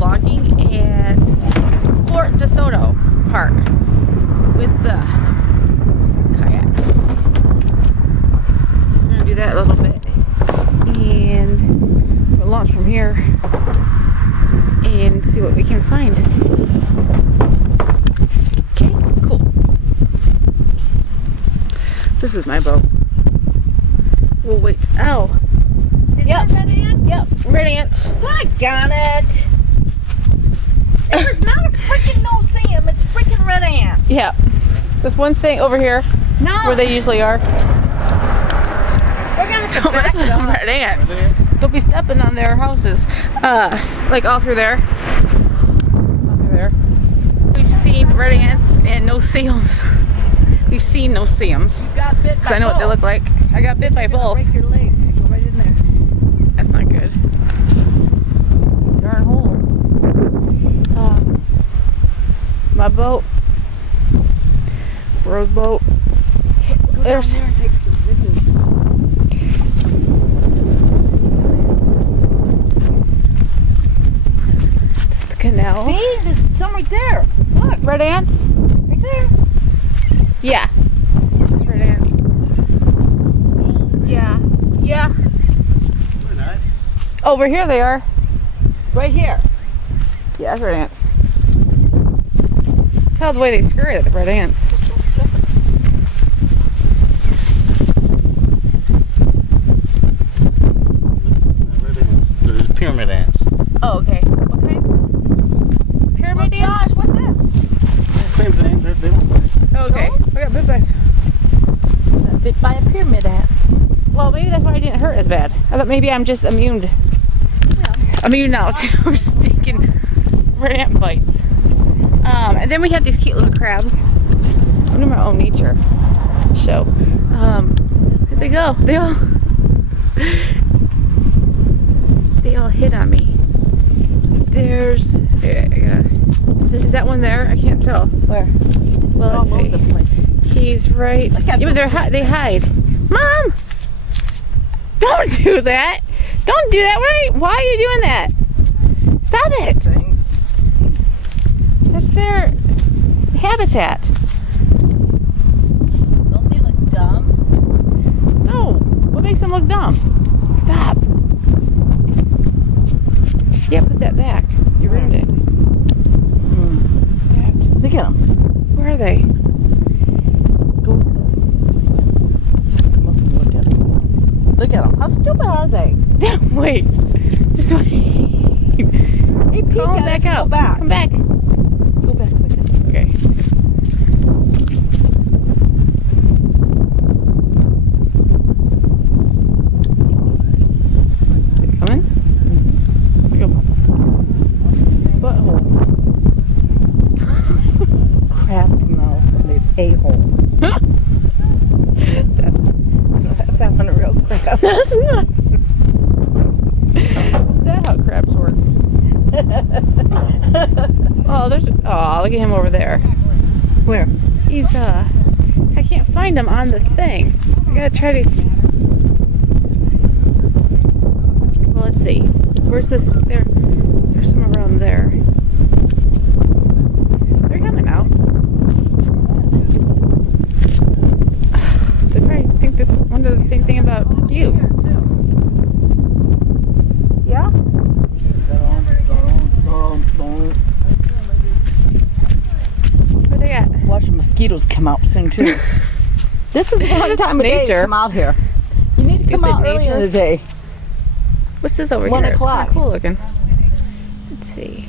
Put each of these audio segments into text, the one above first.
vlogging at Fort De Soto Park with the kayaks. So we're gonna do that a little bit, and we'll launch from here and see what we can find. Okay, cool. This is my boat. We'll wait. Oh. Yep. Red ants? Yep. Red ants. Doggone it. There's not a freaking no-see-em. It's freaking red ants. Yep. There's one thing over here where they usually are. We're gonna have to Don't mess back with it them up. red ants. Don't be stepping on their houses. Like all through there. All through there. We've seen red ants and no-see-ems. We've seen no-see-ems. You got bit Because by I know what they both. look like. I got bit by You're gonna both. break your leg. Go right in there. That's not good. Darn hole. My boat. Rose boat. Go There's- down there and take some videos. The canal. See? There's some right there. Look. Red ants? Right there. Yeah. It's red ants. Yeah. Yeah. Over here they are. Right here. Yeah, that's red ants. Tell the way they scurry at the red ants. There's pyramid ants. Oh, okay. What kind? Pyramid ants? Gosh, what's this? Same thing. They don't bite. Oh, okay. I got bit by. Bit by a pyramid ant. Well, maybe that's why I didn't hurt as bad. I thought maybe I'm just immune. Immune now to stinking red ant bites. And then we had these cute little crabs. I'm in my own nature show. Where'd they go? They all hit on me. There's. Is that one there? I can't tell. Where? Well, All let's over see. the place. He's right. Look at Yeah, but they hide. Mom! Don't do that! Don't do that! Why are you doing that? Stop it! That's their habitat. Don't they look dumb? No. What makes them look dumb? Stop. Yeah, put that back. You ruined it. Look at them. Where are they? Go over there. Come up and look at them. Look at them. How stupid are they? Wait. Just wait. Hey, peek Come at back us and out. Go back. Come back. Go back like this. Okay. They coming? Like a butthole. Crab coming out of somebody's a-hole. That's not a real crab. That's not. Is that how crabs work? Oh, there's. Oh, look at him over there. Where? He's I can't find him on the thing. I gotta try to. Well, let's see. Where's this? There's some around there. They're coming out. They probably think this one does the same thing about you. Yeah? Where they at? Watch the mosquitoes come out soon too. This is the wrong time of day to Nature. come out here. You need to come Stupid out early in nature. the day. What's this over 1 here? It's o'clock. kinda cool looking. Let's see.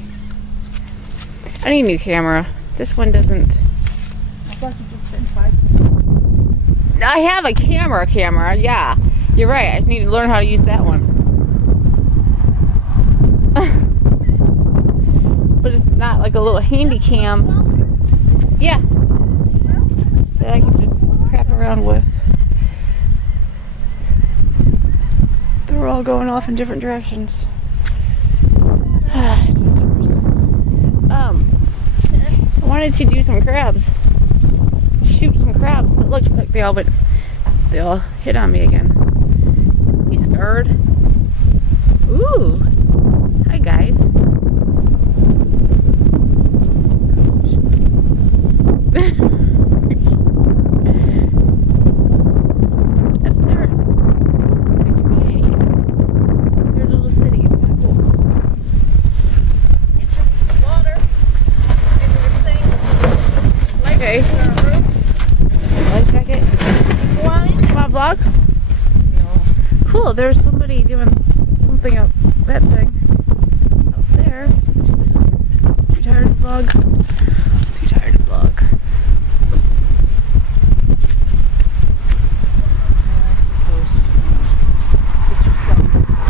I need a new camera. This one doesn't. I have a camera. Yeah. You're right. I need to learn how to use that one. But it's not like a little handy cam. Yeah. That I can just crap around with. They're all going off in different directions. I wanted to do some crabs. Shoot some crabs. But look, they all hit on me again. He's scared. Ooh. Hi guys. there's somebody doing something up that thing up there. Too tired to vlog. Too tired to vlog.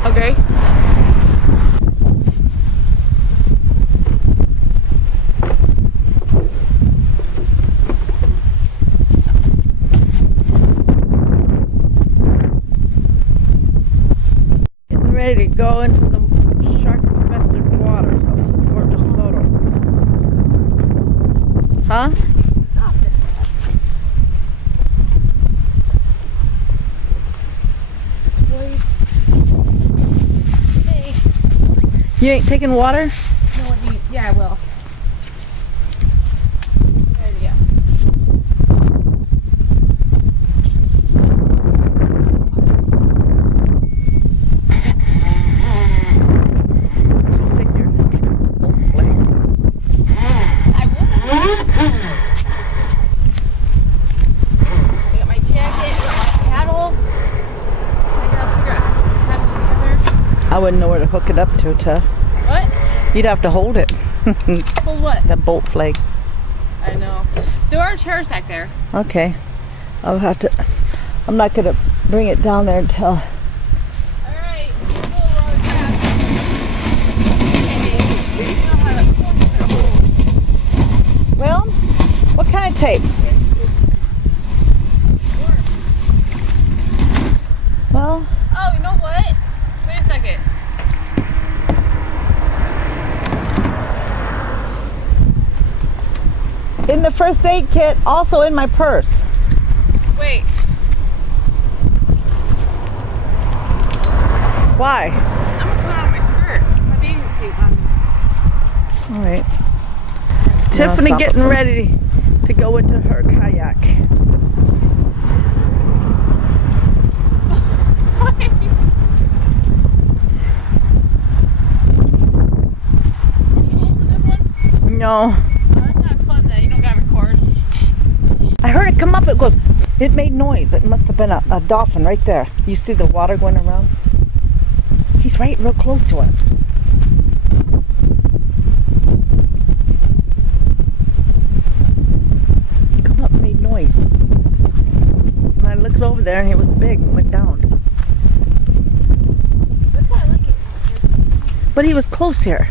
Okay. Getting ready to go into the shark-infested waters of Fort De Soto. Huh? You ain't taking water? No, yeah, I will. Yeah. Take your boat flag. I will. I got my jacket, I got my paddle. I gotta figure out how to do the other. I wouldn't know where to hook it up to, Tuff. What? You'd have to hold it. Hold what? The boat flag. I know. There are chairs back there. Okay. I'll have to. I'm not gonna bring it down there until. Alright, go roll it fast. Okay, you know how to Well, what kind of tape? Well, Oh, you know what? Wait a second. in the first aid kit, also in my purse. Wait. Why? I'm gonna put on my skirt. My bathing suit on. All right. Tiffany stop getting it. ready to go into her kayak. No. That's not fun that you don't gotta record. I heard it come up. It goes. It made noise. It must have been a dolphin right there. You see the water going around? He's right real close to us. He come up and made noise. And I looked over there and he was big and went down. That's why I like it. But he was close here.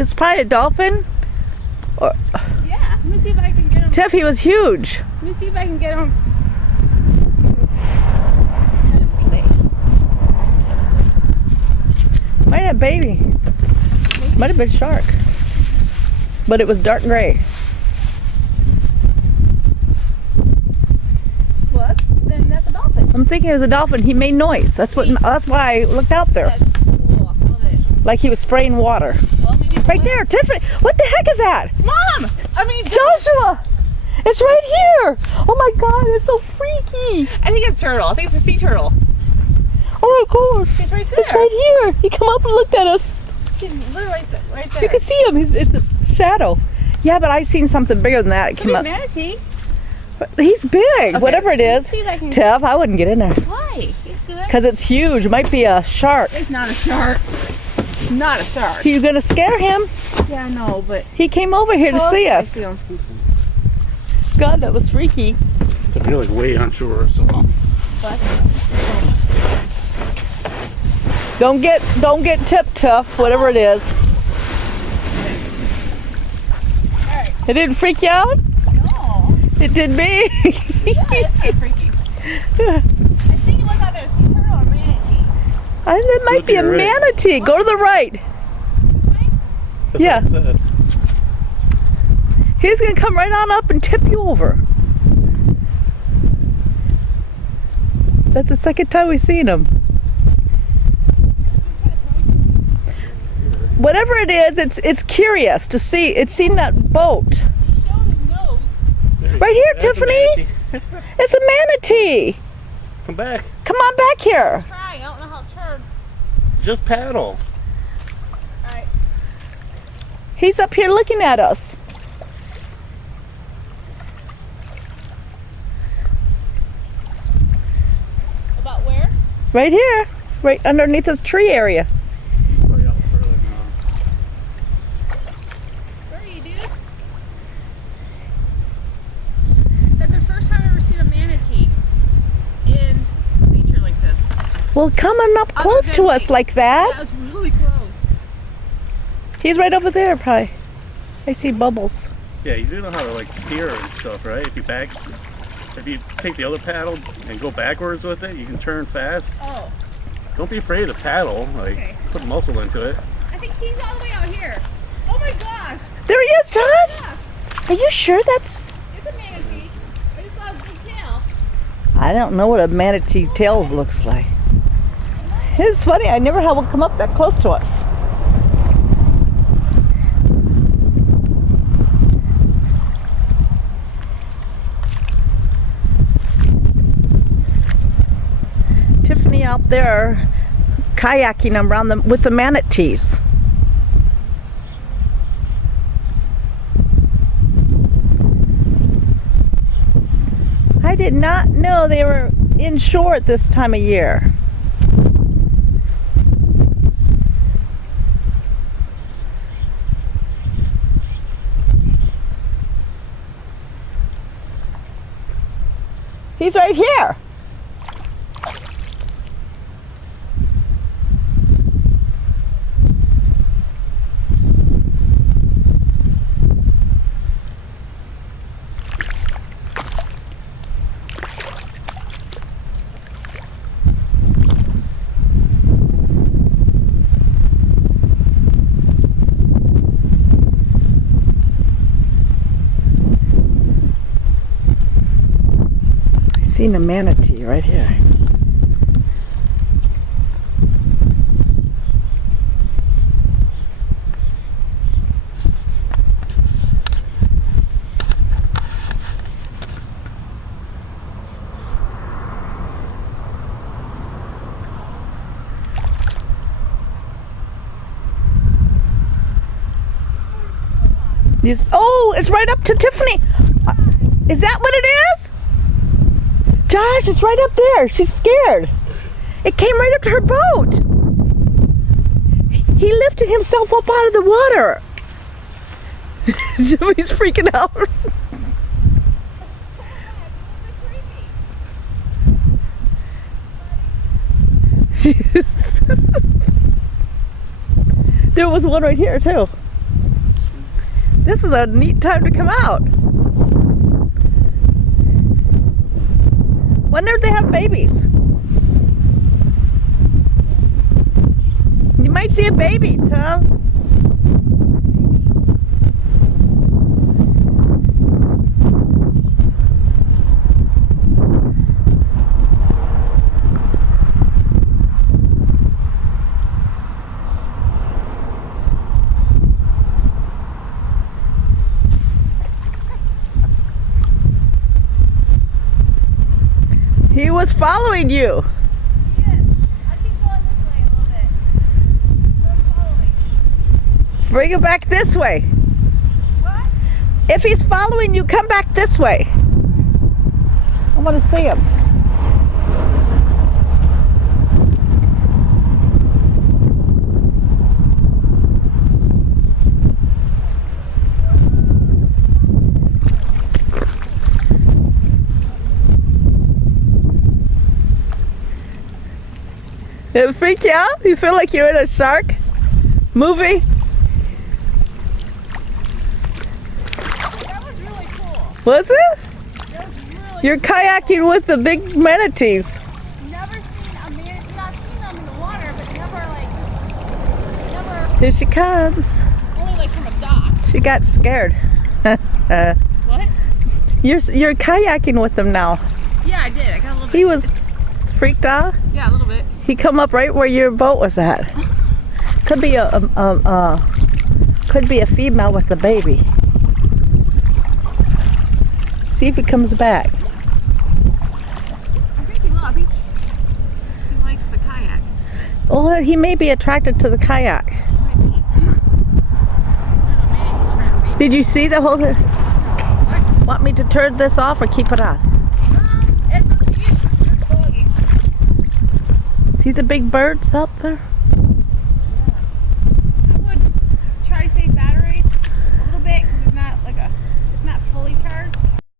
It's probably a dolphin. Or, Yeah. Let me see if I can get him. Tiff, he was huge. Let me see if I can get him. Might have baby. Might have been shark. But it was dark gray. What? Then that's a dolphin. I'm thinking it was a dolphin. He made noise. That's why I looked out there. That's cool. I love it. Like he was spraying water. Well, maybe it's Right there, Tiffany. What the heck is that? Mom! I mean, Joshua! It's right here! Oh my god, it's so freaky! I think it's turtle. I think it's a sea turtle. Oh my god! It's right there. It's right here! He come up and looked at us. He's literally right there. Right there. You can see him. It's a shadow. Yeah, but I seen something bigger than that. It came Big up. manatee. But he's big. Whatever it is. Let's see if I can. Tiff, I wouldn't get in there. Why? He's good. Because it's huge. It might be a shark. It's not a shark. Not a shark. You're going to scare him. Yeah, I know, but. He came over here to see I us. see him. God, that was freaky. So you're like way onshore, so But Don't get tip tough, whatever it is. Alright. It didn't freak you out? No. It did me. Yeah, it's kind of freaky. I think it was either a sea turtle or manatee. It might be a to your right. manatee. Go to the right. This way? that's Yeah. what I said. He's gonna come right on up and tip you over. That's the second time we've seen him. Whatever it is, it's curious to see. It's seen that boat. He showed his nose. Right here, That's a Tiffany. manatee. It's a manatee. Come back. Come on back here. Try. I don't know how to turn. Just paddle. Alright. He's up here looking at us. Right here. Right underneath this tree area. Way out further now. Where are you, dude? That's the first time I've ever seen a manatee in nature like this. Well, coming up Other close than to us me. like that. That was really close. He's right over there, probably. I see bubbles. Yeah, you do know how to like steer and stuff, right? If you take the other paddle and go backwards with it, you can turn fast. Oh, Don't be afraid to paddle. Like, Okay. put muscle into it. I think he's all the way out here. Oh my gosh. There he is, Josh. Yeah, Are you sure that's... it's a manatee. I just saw his big tail. I don't know what a manatee tail looks like. It's funny, I never had one come up that close to us. Tiffany out there kayaking around them with the manatees. I did not know they were inshore at this time of year. He's right here. Seen a manatee right here. Oh, it's right up to Tiffany. Is that what it is? Josh, it's right up there. She's scared. It came right up to her boat. He lifted himself up out of the water. So he's freaking out. There was one right here too. This is a neat time to come out. Wonder if they have babies. You might see a baby, Tom. He was following you. He is. I keep going this way a little bit. Don't follow me. Bring him back this way. What? If he's following you, come back this way. I want to see him. Did it freak you out? You feel like you're in a shark movie? That was really cool. Was it? That was really You're kayaking with the big manatees. Never seen a manatee. I've seen them in the water, but never. Here she comes. Only like from a dock. She got scared. What? You're kayaking with them now. Yeah, I did. I got a little bit. He was freaked out. Yeah, a little bit. He come up right where your boat was at. Could be could be a female with a baby. See if he comes back. I think he will. I think he likes the kayak. Oh, he may be attracted to the kayak. Did you see the whole thing? Want me to turn this off or keep it on? It's up to you. It's foggy. See the big birds up there?